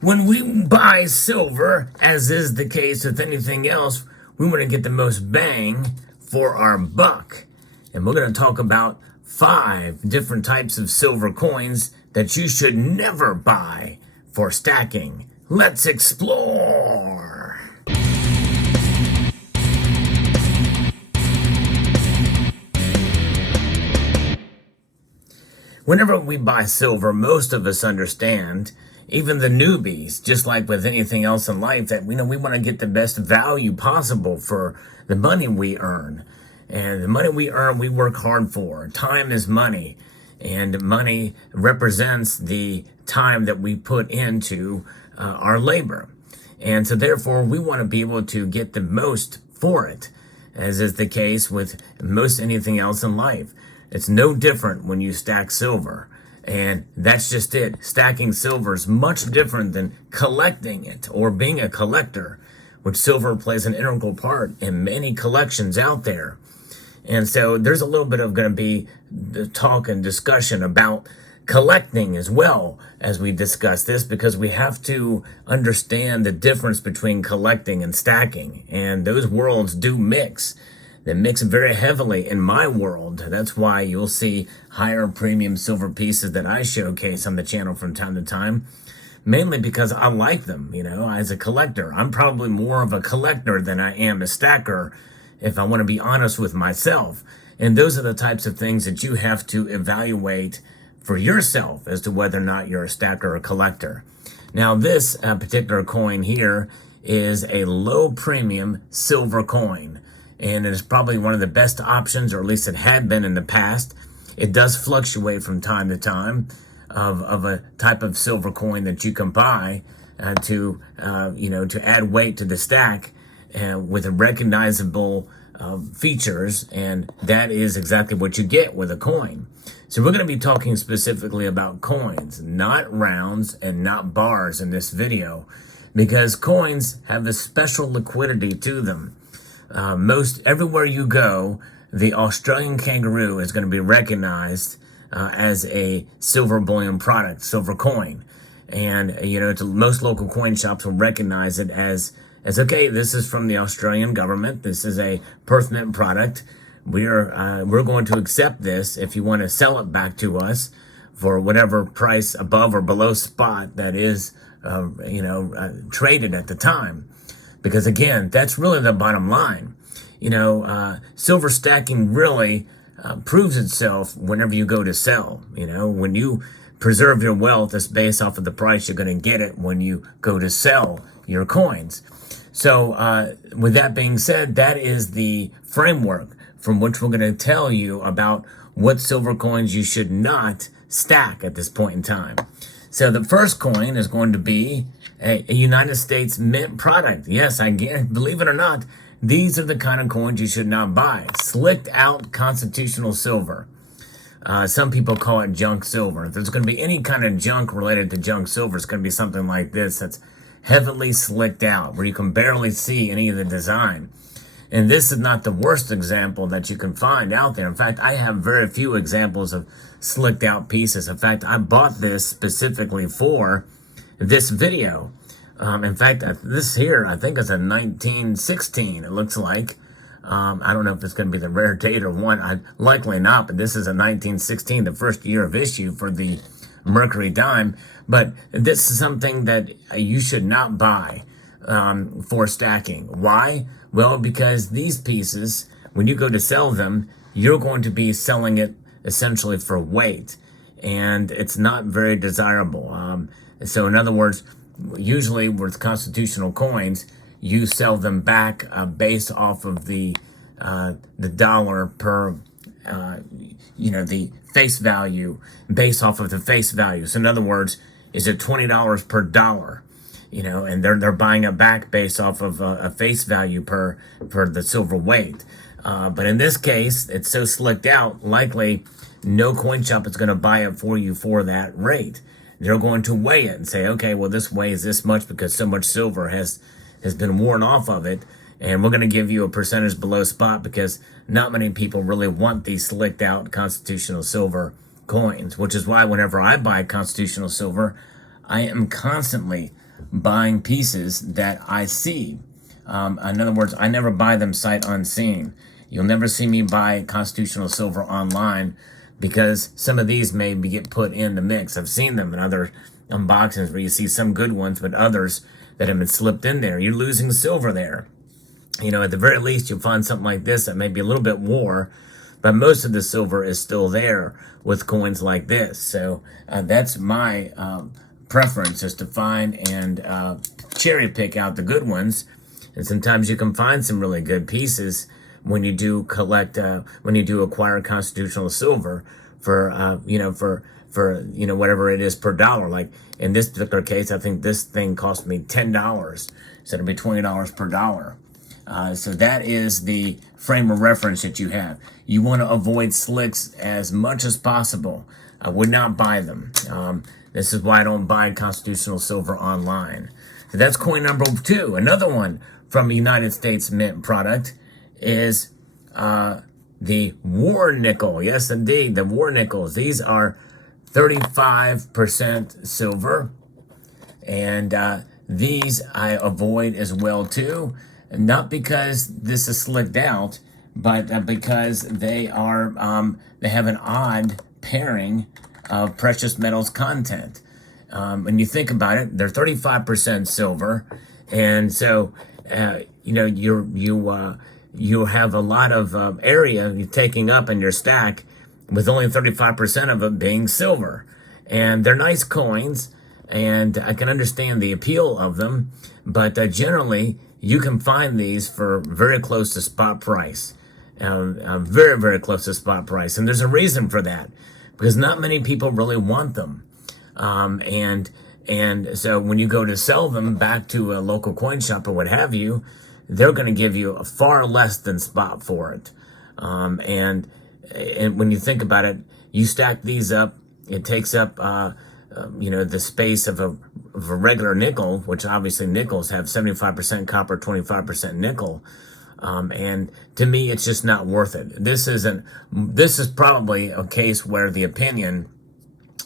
When we buy silver, as is the case with anything else, we want to get the most bang for our buck. And we're going to talk about 5 different types of silver coins that you should never buy for stacking. Let's explore. Whenever we buy silver, most of us understand, even the newbies, just like with anything else in life, that we want to get the best value possible for the money we earn. And the money we earn, we work hard for. Time is money, and money represents the time that we put into our labor. And so therefore, we want to be able to get the most for it, as is the case with most anything else in life. It's no different when you stack silver. And that's just it. Stacking silver is much different than collecting it or being a collector, which silver plays an integral part in many collections out there. And so there's a little bit of going to be the talk and discussion about collecting as well as we discuss this, because we have to understand the difference between collecting and stacking. And those worlds do mix. They mix very heavily in my world. That's why you'll see higher premium silver pieces that I showcase on the channel from time to time, mainly because I like them, as a collector. I'm probably more of a collector than I am a stacker, if I want to be honest with myself. And those are the types of things that you have to evaluate for yourself as to whether or not you're a stacker or a collector. Now, this particular coin here is a low premium silver coin. And it is probably one of the best options, or at least it had been in the past. It does fluctuate from time to time of a type of silver coin that you can buy to add weight to the stack with a recognizable features, and that is exactly what you get with a coin. So we're going to be talking specifically about coins, not rounds and not bars in this video, because coins have a special liquidity to them. Most everywhere you go, the Australian kangaroo is going to be recognized as a silver bullion product, silver coin. And, most local coin shops will recognize it as okay, this is from the Australian government. This is a Perth Mint product. We're going to accept this if you want to sell it back to us for whatever price above or below spot that is, traded at the time. Because again, that's really the bottom line. Silver stacking really proves itself whenever you go to sell. When you preserve your wealth, it's based off of the price you're going to get it when you go to sell your coins. So with that being said, that is the framework from which we're going to tell you about what silver coins you should not stack at this point in time. So the first coin is going to be a United States Mint product. Yes, I guarantee, believe it or not, these are the kind of coins you should not buy. Slicked out constitutional silver. Some people call it junk silver. If there's going to be any kind of junk related to junk silver, it's going to be something like this that's heavily slicked out, where you can barely see any of the design. And this is not the worst example that you can find out there. In fact, I have very few examples of slicked out pieces. In fact, I bought this specifically for this video. In fact, this here, I think is a 1916, it looks like. I don't know if it's going to be the rare date or one. Likely not, but this is a 1916, the first year of issue for the Mercury dime. But this is something that you should not buy for stacking. Why? Well, because these pieces, when you go to sell them, you're going to be selling it essentially for weight, and it's not very desirable. So in other words, usually with constitutional coins, you sell them back based off of the dollar per, the face value, based off of the face value. So in other words, is it $20 per dollar? And they're buying it back based off of a face value per the silver weight. But in this case, it's so slicked out, likely no coin shop is going to buy it for you for that rate. They're going to weigh it and say, okay, well, this weighs this much because so much silver has been worn off of it. And we're going to give you a percentage below spot because not many people really want these slicked out constitutional silver coins, which is why whenever I buy constitutional silver, I am constantly buying pieces that I see. In other words, I never buy them sight unseen. You'll never see me buy Constitutional Silver online because some of these may get put in the mix. I've seen them in other unboxings where you see some good ones, but others that have been slipped in there. You're losing silver there. You know, at the very least, you'll find something like this that may be a little bit more, but most of the silver is still there with coins like this. So that's my preference, is to find and cherry pick out the good ones. And sometimes you can find some really good pieces when you do collect, when you do acquire Constitutional Silver for, whatever it is per dollar. Like in this particular case, I think this thing cost me $10, so it'll be $20 per dollar. So that is the frame of reference that you have. You want to avoid slicks as much as possible. I would not buy them. This is why I don't buy Constitutional Silver online. So that's coin number 2. Another one from a United States Mint product is the war nickel. Yes, indeed, the war nickels. These are 35% silver, and these I avoid as well too. Not because this is slicked out, but because they are they have an odd pairing of precious metals content. When you think about it, they're 35% silver, and so you have a lot of area you're taking up in your stack, with only 35% of it being silver. And they're nice coins, and I can understand the appeal of them, but generally you can find these for very close to spot price. Very, very close to spot price. And there's a reason for that, because not many people really want them. And so when you go to sell them back to a local coin shop or what have you, they're going to give you a far less than spot for it. And when you think about it, you stack these up, it takes up, the space of a regular nickel, which obviously nickels have 75% copper, 25% nickel. And to me, it's just not worth it. This is probably a case where the opinion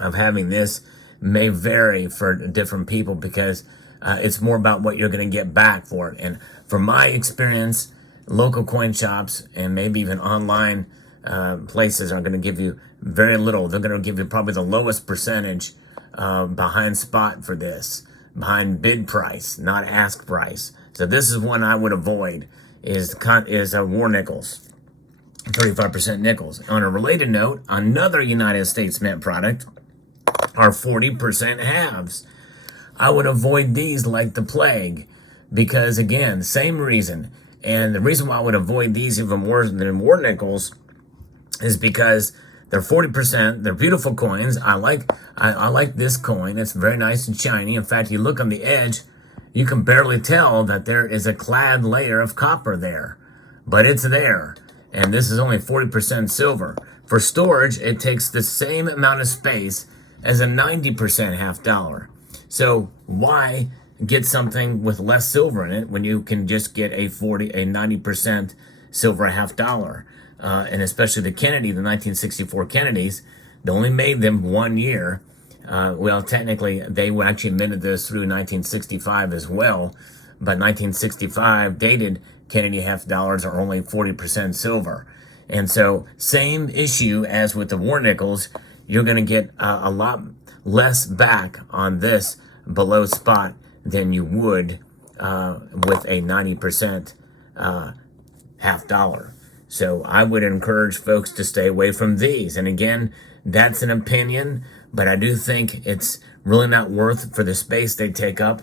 of having this may vary for different people, because it's more about what you're going to get back for it. And from my experience, local coin shops and maybe even online places are going to give you very little. They're going to give you probably the lowest percentage behind spot for this, behind bid price, not ask price. So this is one I would avoid, is war nickels, 35% nickels. On a related note, another United States Mint product are 40% halves. I would avoid these like the plague, because again, same reason. And the reason why I would avoid these even more than war nickels is because they're 40%. They're beautiful coins. I like this coin. It's very nice and shiny. In fact, you look on the edge, you can barely tell that there is a clad layer of copper there, but it's there. And this is only 40% silver. For storage, it takes the same amount of space as a 90% half dollar. So why get something with less silver in it when you can just get a 90% silver half dollar? And especially the Kennedy, the 1964 Kennedys, they only made them 1 year. Well, technically, they actually minted this through 1965 as well. But 1965 dated Kennedy half dollars are only 40% silver. And so, same issue as with the war nickels, you're going to get a lot less back on this below spot than you would with a 90% half dollar. So I would encourage folks to stay away from these. And again, that's an opinion, but I do think it's really not worth for the space they take up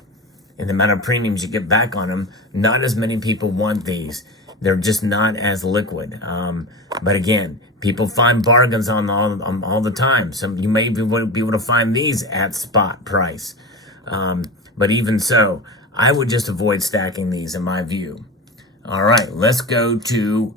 and the amount of premiums you get back on them. Not as many people want these. They're just not as liquid. But again, people find bargains on all the time. So you may be able to find these at spot price. But even so, I would just avoid stacking these in my view. All right, let's go to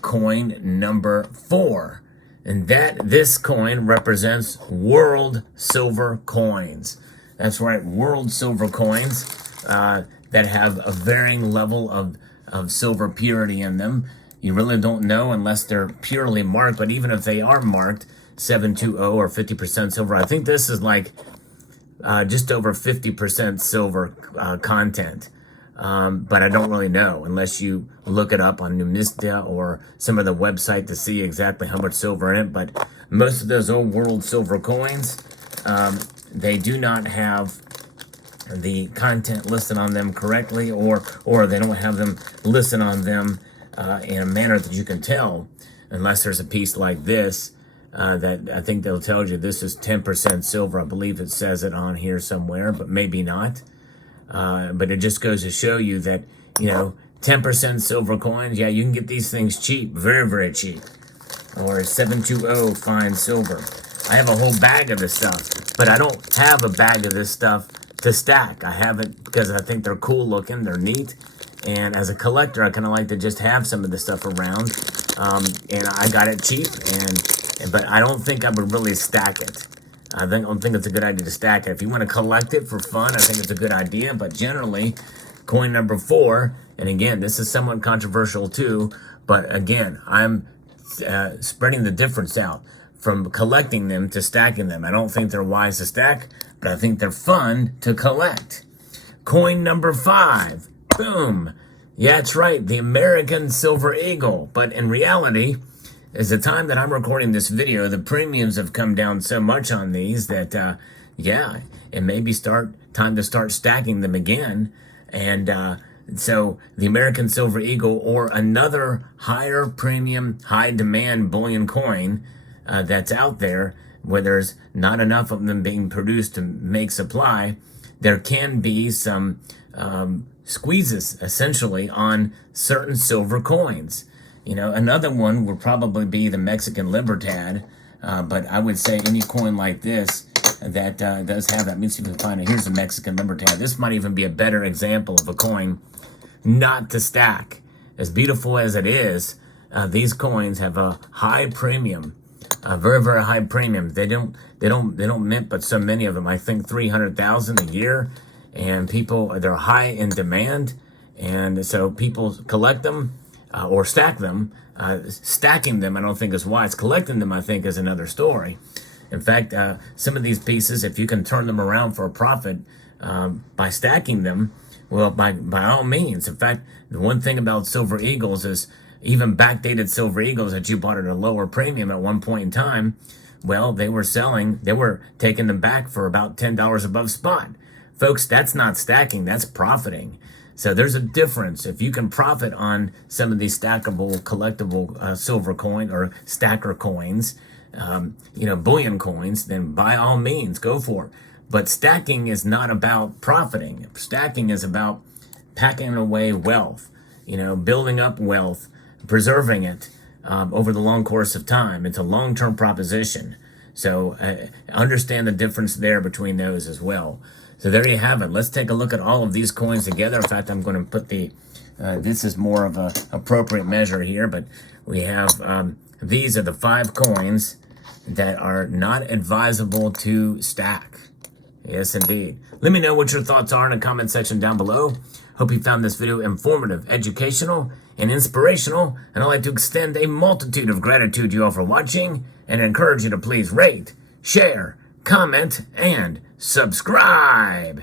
coin number 4. And this coin represents world silver coins. That's right, world silver coins that have a varying level of silver purity in them. You really don't know unless they're purely marked, but even if they are marked 720 or 50% silver, I think this is like just over 50% silver content. But I don't really know unless you look it up on Numistia or some other website to see exactly how much silver in it. But most of those old world silver coins, they do not have the content listed on them correctly, or they don't have them listed on them in a manner that you can tell, unless there's a piece like this that I think they'll tell you this is 10% silver. I believe it says it on here somewhere, but maybe not. But it just goes to show you that, 10% silver coins, yeah, you can get these things cheap, very, very cheap. Or 720 fine silver. I have a whole bag of this stuff, but I don't have a bag of this stuff to stack. I have it because I think they're cool looking, they're neat, and as a collector, I kind of like to just have some of this stuff around. And I got it cheap, but I don't think I would really stack it. I don't think it's a good idea to stack it. If you want to collect it for fun, I think it's a good idea. But generally, coin number 4, and again, this is somewhat controversial too. But again, I'm spreading the difference out from collecting them to stacking them. I don't think they're wise to stack, but I think they're fun to collect. Coin number 5. Boom. Yeah, that's right. The American Silver Eagle. But in reality, as the time that I'm recording this video, the premiums have come down so much on these that, yeah, it may be time to start stacking them again. And so the American Silver Eagle, or another higher premium, high demand bullion coin that's out there, where there's not enough of them being produced to make supply, there can be some squeezes, essentially, on certain silver coins. Another one would probably be the Mexican Libertad, but I would say any coin like this that does have that. Let me see if we can find it. Here's the Mexican Libertad. This might even be a better example of a coin not to stack. As beautiful as it is, these coins have a high premium, a very, very high premium. They don't mint but so many of them. I think 300,000 a year, and they're high in demand, and so people collect them. Or stack them. Stacking them, I don't think is wise. Collecting them, I think, is another story. In fact, some of these pieces, if you can turn them around for a profit by stacking them, well, by all means. In fact, the one thing about Silver Eagles is even backdated Silver Eagles that you bought at a lower premium at one point in time, well, they were taking them back for about $10 above spot. Folks, that's not stacking, that's profiting. So there's a difference. If you can profit on some of these stackable, collectible silver coin or stacker coins, bullion coins, then by all means, go for it. But stacking is not about profiting. Stacking is about packing away wealth, building up wealth, preserving it over the long course of time. It's a long-term proposition. So understand the difference there between those as well. So there you have it. Let's take a look at all of these coins together. In fact, I'm going to put this is more of a appropriate measure here, but we have, these are the 5 coins that are not advisable to stack. Yes, indeed. Let me know what your thoughts are in the comment section down below. Hope you found this video informative, educational, and inspirational. And I'd like to extend a multitude of gratitude to you all for watching and encourage you to please rate, share, comment, and subscribe.